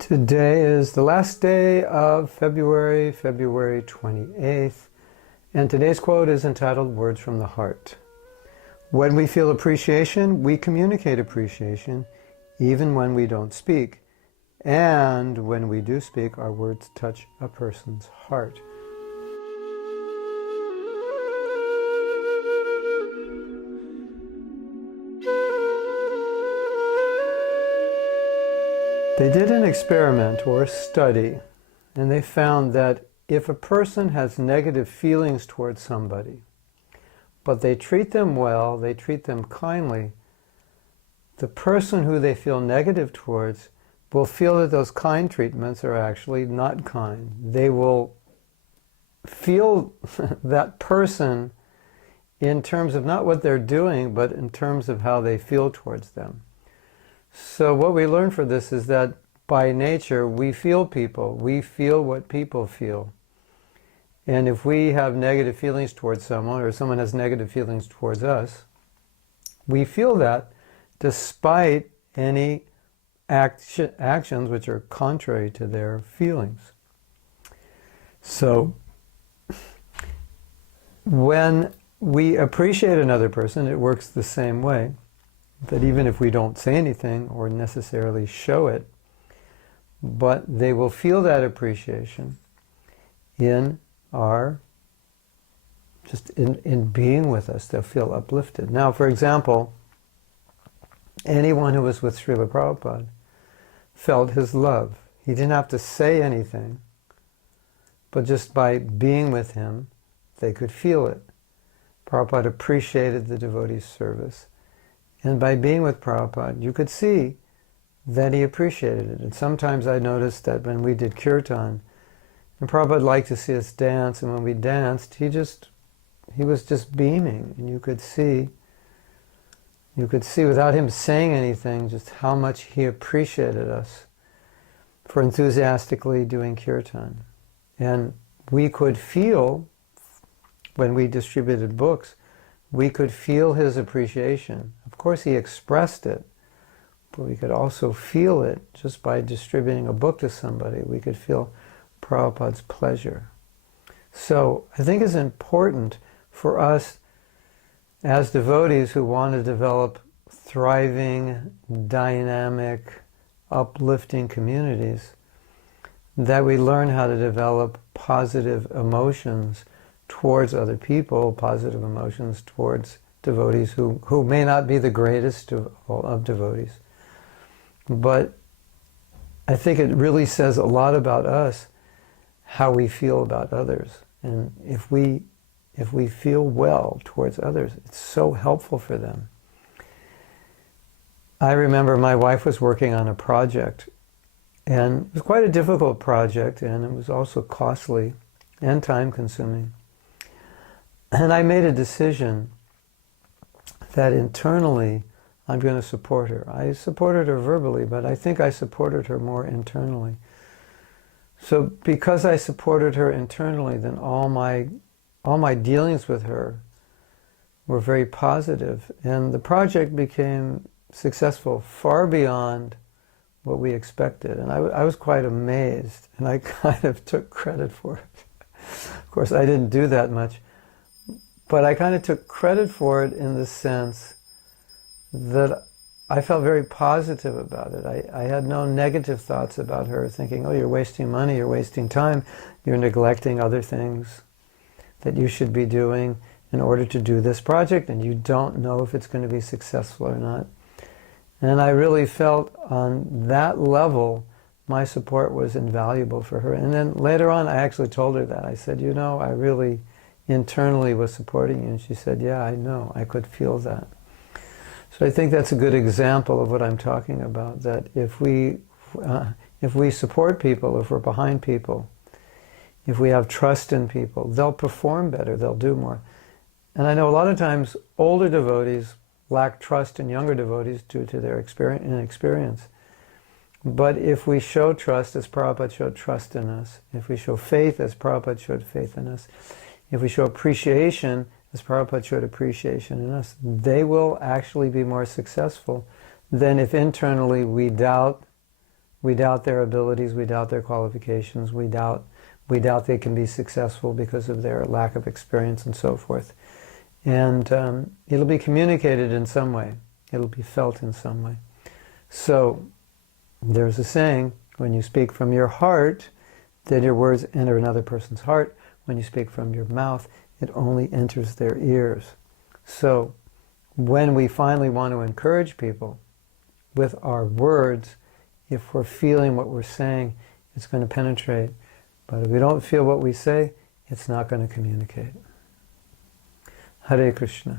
Today is the last day of February 28th, and today's quote is entitled Words from the Heart. When we feel appreciation, we communicate appreciation, even when we don't speak. And when we do speak, our words touch a person's heart. They did an experiment or a study, and they found that if a person has negative feelings towards somebody, but they treat them well, they treat them kindly, the person who they feel negative towards will feel that those kind treatments are actually not kind. They will feel that person in terms of not what they're doing, but in terms of how they feel towards them. So what we learn from this is that by nature we feel people. We feel what people feel. And if we have negative feelings towards someone, or someone has negative feelings towards us, we feel that despite any actions which are contrary to their feelings. So when we appreciate another person, it works the same way. That even if we don't say anything or necessarily show it, but they will feel that appreciation in in being with us. They'll feel uplifted. Now, for example, anyone who was with Srila Prabhupada felt his love. He didn't have to say anything, but just by being with him, they could feel it. Prabhupada appreciated the devotee's service. And by being with Prabhupada, you could see that he appreciated it. And sometimes I noticed that when we did kirtan, and Prabhupada liked to see us dance, and when we danced, he was just beaming, and you could see without him saying anything just how much he appreciated us for enthusiastically doing kirtan. And we could feel, when we distributed books, we could feel his appreciation. Of course, he expressed it, but we could also feel it just by distributing a book to somebody. We could feel Prabhupada's pleasure. So I think it's important for us as devotees who want to develop thriving, dynamic, uplifting communities, that we learn how to develop positive emotions towards other people, positive emotions towards devotees who may not be the greatest of devotees. But I think it really says a lot about us, how we feel about others. And if we feel well towards others, it's so helpful for them. I remember my wife was working on a project, and it was quite a difficult project, and it was also costly and time-consuming. And I made a decision that internally I'm going to support her. I supported her verbally, but I think I supported her more internally. So because I supported her internally, then all my dealings with her were very positive, and the project became successful far beyond what we expected. And I was quite amazed, and I kind of took credit for it. Of course, I didn't do that much. But I kind of took credit for it in the sense that I felt very positive about it. I had no negative thoughts about her, thinking, oh, you're wasting money, you're wasting time, you're neglecting other things that you should be doing in order to do this project, and you don't know if it's going to be successful or not. And I really felt on that level my support was invaluable for her. And then later on I actually told her that. I said, you know, I really internally was supporting you. And she said, yeah, I know, I could feel that. So I think that's a good example of what I'm talking about, that if we support people, if we're behind people, if we have trust in people, they'll perform better, they'll do more. And I know a lot of times older devotees lack trust in younger devotees due to their inexperience. But if we show trust as Prabhupada showed trust in us, if we show faith as Prabhupada showed faith in us, if we show appreciation as Prabhupada showed appreciation in us, they will actually be more successful than if internally we doubt We doubt their abilities, we doubt their qualifications, we doubt they can be successful because of their lack of experience and so forth. And it'll be communicated in some way. It'll be felt in some way. So there's a saying, when you speak from your heart, then your words enter another person's heart. When you speak from your mouth, it only enters their ears. So when we finally want to encourage people with our words, if we're feeling what we're saying, it's going to penetrate. But if we don't feel what we say, it's not going to communicate. Hare Krishna.